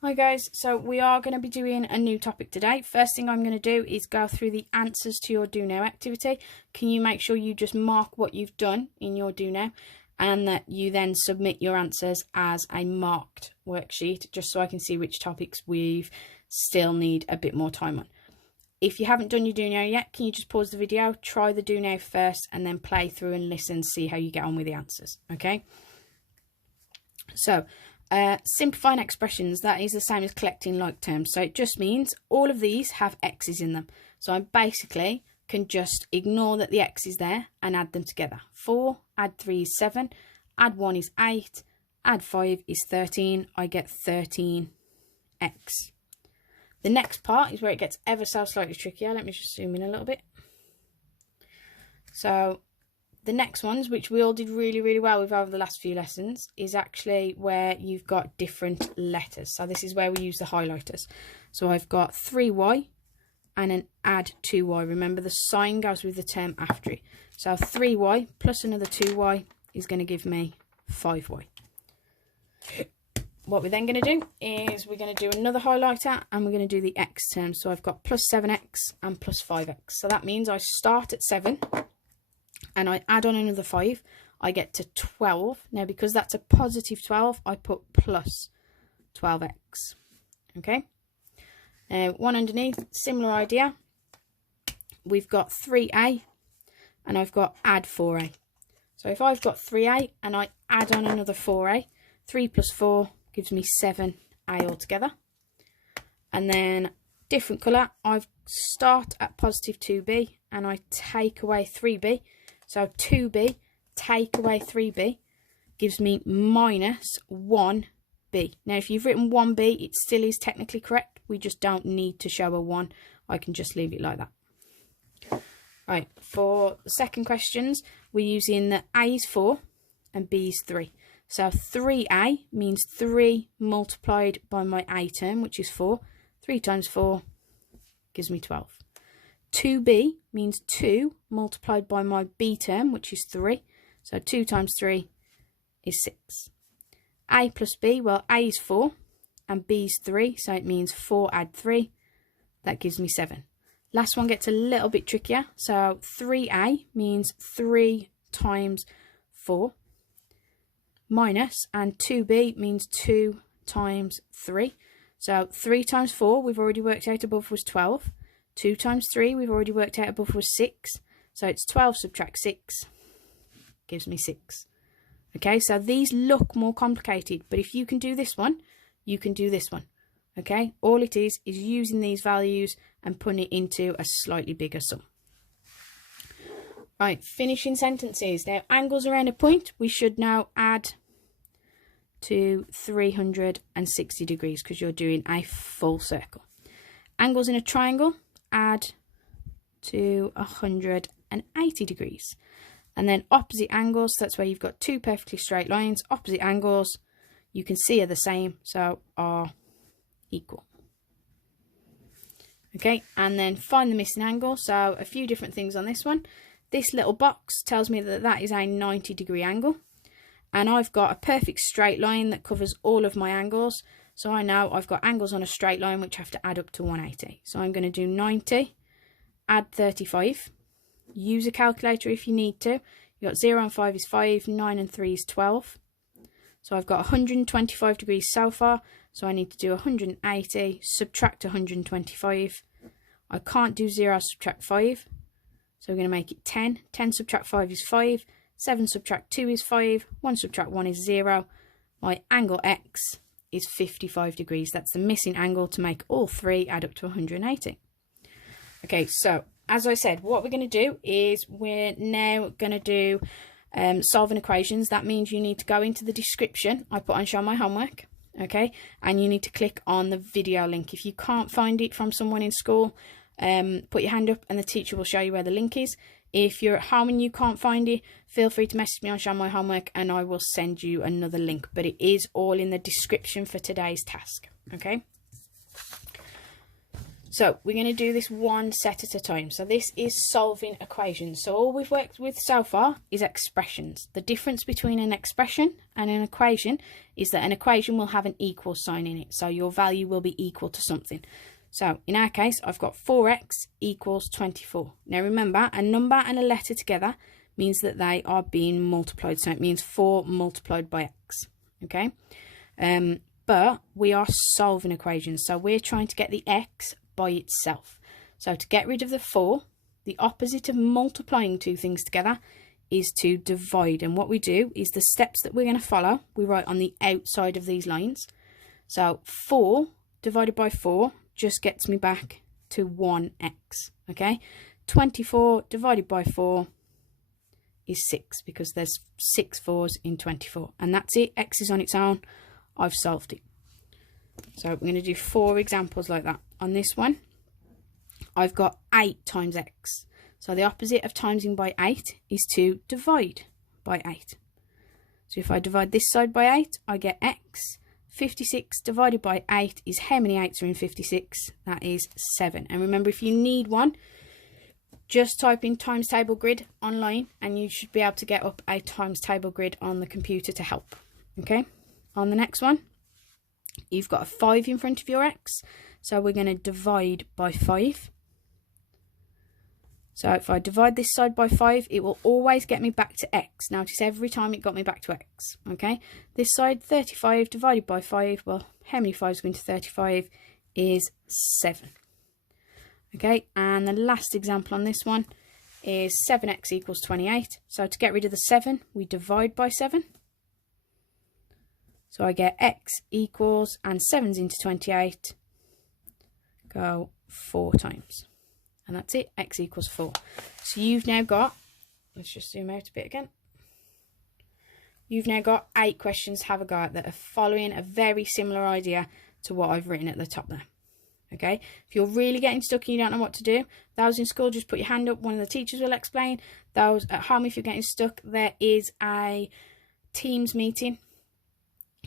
Hi guys, so we are going to be doing a new topic today. First thing I'm going to do is go through the answers to your Do Now activity. Can you make sure you just mark what you've done in your Do Now and that you then submit your answers as a marked worksheet, just so I can see which topics we've still need a bit more time on. If you haven't done your Do Now yet, can you just pause the video, try the Do Now first and then play through and listen, see how you get on with the answers, okay? So, simplifying expressions, that is the same as collecting like terms. So it just means all of these have x's in them. So I basically can just ignore that the x is there and add them together. 4, add 3 is 7, add 1 is 8, add 5 is 13. I get 13x. The next part is where it gets ever so slightly trickier. Let me just zoom in a little bit. So the next ones, which we all did really well with over the last few lessons, is actually where you've got different letters. So this is where we use the highlighters. So I've got 3y and an add 2y. Remember, the sign goes with the term after it. So 3y plus another 2y is going to give me 5y. What we're then going to do is we're going to do another highlighter and we're going to do the x term. So I've got plus 7x and plus 5x. So that means I start at 7 and I add on another 5, I get to 12. Now, because that's a positive 12, I put plus 12x. Okay. Now, one underneath, similar idea. We've got 3a and I've got add 4a. So if I've got 3a and I add on another 4a, 3 plus 4 gives me 7a altogether. And then different colour, I start at positive 2b and I take away 3b. So 2b take away 3b gives me minus 1b. Now, if you've written 1b, it still is technically correct. We just don't need to show a 1. I can just leave it like that. Right, for the second questions, we're using the a is 4 and b is 3. So 3a means 3 multiplied by my a term, which is 4. 3 times 4 gives me 12. 2b means 2 multiplied by my b term, which is 3. So 2 times 3 is 6. A plus b, well, a is 4 and b is 3. So it means 4 add 3. That gives me 7. Last one gets a little bit trickier. So 3a means 3 times 4 minus, and 2b means 2 times 3. So 3 times 4, we've already worked out above, was 12. 2 times 3, we've already worked out above, was 6. So it's 12 subtract 6, gives me 6. Okay, so these look more complicated, but if you can do this one, you can do this one. Okay, all it is using these values and putting it into a slightly bigger sum. Right, finishing sentences. Now, angles around a point, we should now add to 360 degrees because you're doing a full circle. Angles in a triangle, add to 180 degrees. And then opposite angles, that's where you've got two perfectly straight lines. Opposite angles, you can see are the same, so are equal. Okay, and then find the missing angle. So a few different things on this one. This little box tells me that that is a 90-degree angle. And I've got a perfect straight line that covers all of my angles. So I know I've got angles on a straight line which have to add up to 180. So I'm going to do 90, add 35. Use a calculator if you need to. You've got 0 and 5 is 5, 9 and 3 is 12. So I've got 125 degrees so far. So I need to do 180, subtract 125. I can't do 0, subtract 5. So we're going to make it 10. 10 subtract 5 is 5. 7 subtract 2 is 5. 1 subtract 1 is 0. My angle X is 55 degrees. That's the missing angle to make all three add up to 180. Okay, so as I said, what we're going to do is we're now going to do solving equations. That means you need to go into the description. I put on Show My Homework, okay, and you need to click on the video link. If you can't find it from someone in school, put your hand up and the teacher will show you where the link is. If you're at home and you can't find it, feel free to message me on Show My Homework and I will send you another link. But it is all in the description for today's task, okay? So we're going to do this one set at a time. So this is solving equations. So all we've worked with so far is expressions. The difference between an expression and an equation is that an equation will have an equal sign in it. So your value will be equal to something. So in our case, I've got 4x equals 24. Now remember, a number and a letter together means that they are being multiplied. So it means 4 multiplied by x. Okay. But we are solving equations. So we're trying to get the x by itself. So to get rid of the 4, the opposite of multiplying two things together is to divide. And what we do is the steps that we're going to follow, we write on the outside of these lines. So 4 divided by 4 just gets me back to 1x. Okay, 24 divided by 4 is 6 because there's 6 4s in 24. And that's it. X is on its own. I've solved it. So we're going to do 4 examples like that. On this one, I've got 8 times x. So the opposite of timesing by 8 is to divide by 8. So if I divide this side by 8, I get x. 56 divided by 8 is how many 8s are in 56? That is 7. And remember, if you need one, just type in times table grid online and you should be able to get up a times table grid on the computer to help. Okay, on the next one, you've got a 5 in front of your x. So we're going to divide by 5. So if I divide this side by 5, it will always get me back to x. Notice every time it got me back to x. Okay, this side, 35 divided by 5. Well, how many 5s go into 35 is 7. Okay, and the last example on this one is 7x equals 28. So to get rid of the 7, we divide by 7. So I get x equals, and 7's into 28, go 4 times. And that's it, x equals 4. So you've now got, let's just zoom out a bit again. You've now got 8 questions to have a go at that are following a very similar idea to what I've written at the top there. Okay, if you're really getting stuck and you don't know what to do, those in school, just put your hand up. One of the teachers will explain. Those at home, if you're getting stuck, there is a Teams meeting.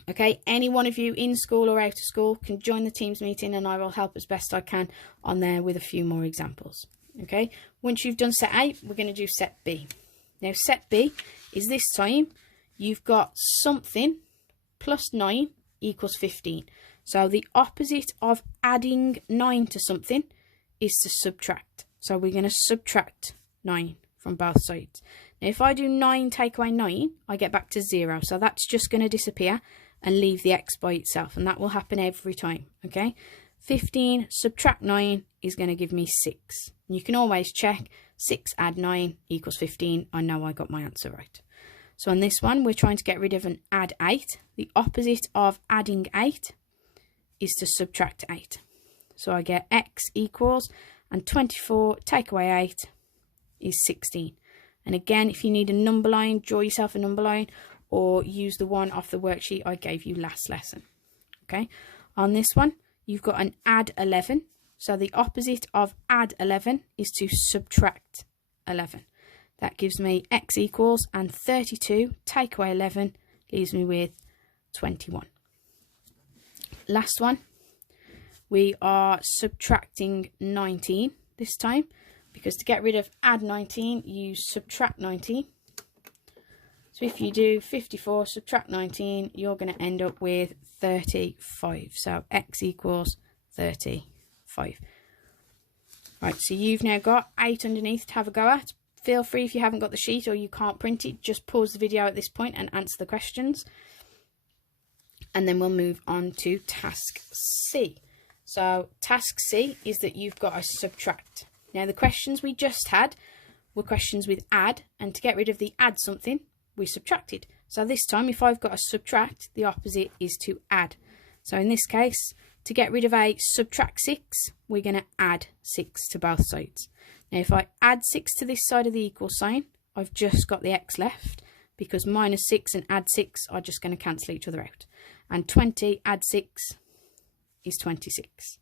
Okay, any one of you in school or out of school can join the Teams meeting and I will help as best I can on there with a few more examples. Okay, once you've done set A, we're going to do set B. Now set B is this time you've got something plus 9 equals 15. So the opposite of adding 9 to something is to subtract. So we're going to subtract 9 from both sides. Now if I do 9 take away 9, I get back to 0. So that's just going to disappear and leave the x by itself. And that will happen every time. Okay, 15 subtract 9 is going to give me 6. And you can always check 6 add 9 equals 15. I know I got my answer right. So on this one, we're trying to get rid of an add 8. The opposite of adding 8 is to subtract 8. So I get x equals, and 24 take away 8 is 16. And again, if you need a number line, draw yourself a number line or use the one off the worksheet I gave you last lesson. Okay, on this one, you've got an add 11. So the opposite of add 11 is to subtract 11. That gives me x equals, and 32 take away 11 leaves me with 21. Last one, we are subtracting 19 this time, because to get rid of add 19, you subtract 19. So if you do 54 subtract 19, you're going to end up with 35. So x equals 35. Right, so you've now got 8 underneath to have a go at. Feel free, if you haven't got the sheet or you can't print it, just pause the video at this point and answer the questions. And then we'll move on to task C. So task C is that you've got a subtract. Now the questions we just had were questions with add, and to get rid of the add something, we subtracted. So this time, if I've got a subtract, the opposite is to add. So in this case, to get rid of a subtract 6, we're going to add 6 to both sides. Now if I add 6 to this side of the equal sign, I've just got the x left, because minus 6 and add 6 are just going to cancel each other out. And 20 add 6 is 26.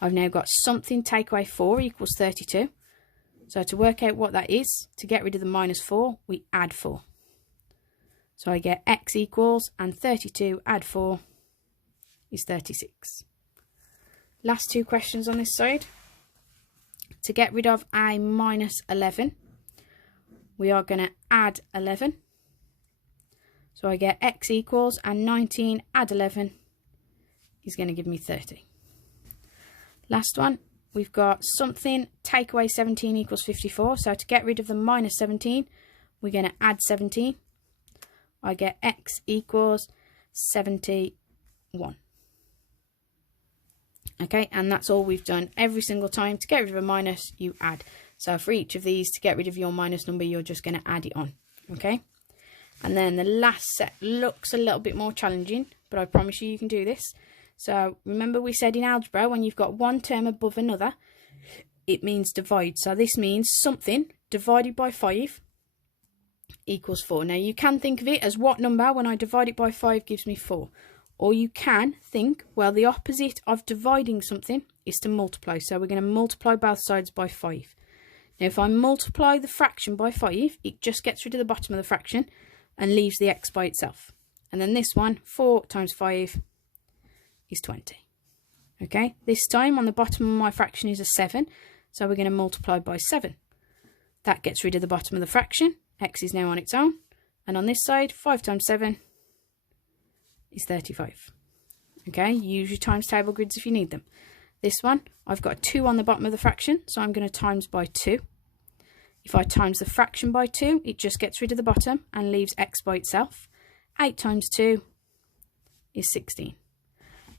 I've now got something take away 4 equals 32. So to work out what that is, to get rid of the minus 4, we add 4. So I get x equals, and 32 add 4 is 36. Last two questions on this side. To get rid of a minus 11, we are going to add 11. So I get x equals, and 19 add 11 is going to give me 30. Last one, we've got something, take away 17 equals 54. So to get rid of the minus 17, we're going to add 17. I get x equals 71. Okay, and that's all we've done. Every single time to get rid of a minus, you add. So for each of these, to get rid of your minus number, you're just going to add it on. Okay, and then the last set looks a little bit more challenging, but I promise you, you can do this. So remember we said in algebra, when you've got one term above another, it means divide. So this means something divided by 5 equals 4. Now you can think of it as what number when I divide it by 5 gives me 4. Or you can think, well, the opposite of dividing something is to multiply. So we're going to multiply both sides by 5. Now, if I multiply the fraction by 5, it just gets rid of the bottom of the fraction and leaves the x by itself. And then this one, 4 times 5 is 20. Okay, this time on the bottom of my fraction is a 7. So we're going to multiply by 7. That gets rid of the bottom of the fraction. X is now on its own. And on this side, 5 times 7 is 35. Okay, use your times table grids if you need them. This one, I've got a 2 on the bottom of the fraction, so I'm going to times by 2. If I times the fraction by 2, it just gets rid of the bottom and leaves x by itself. 8 times 2 is 16.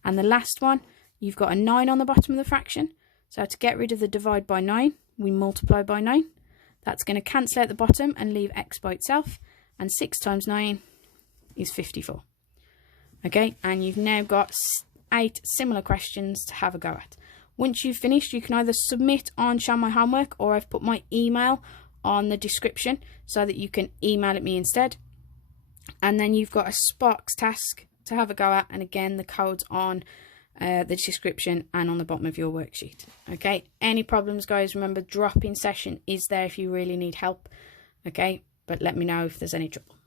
And the last one, you've got a 9 on the bottom of the fraction, so to get rid of the divide by 9, we multiply by 9. That's going to cancel out the bottom and leave x by itself, and 6 times 9 is 54. Okay, and you've now got 8 similar questions to have a go at. Once you've finished, you can either submit on Show My Homework, or I've put my email on the description so that you can email it me instead. And then you've got a Sparks task to have a go at, and again, the code's on the description and on the bottom of your worksheet. Okay, any problems, guys, remember drop-in session is there if you really need help. Okay, but let me know if there's any trouble.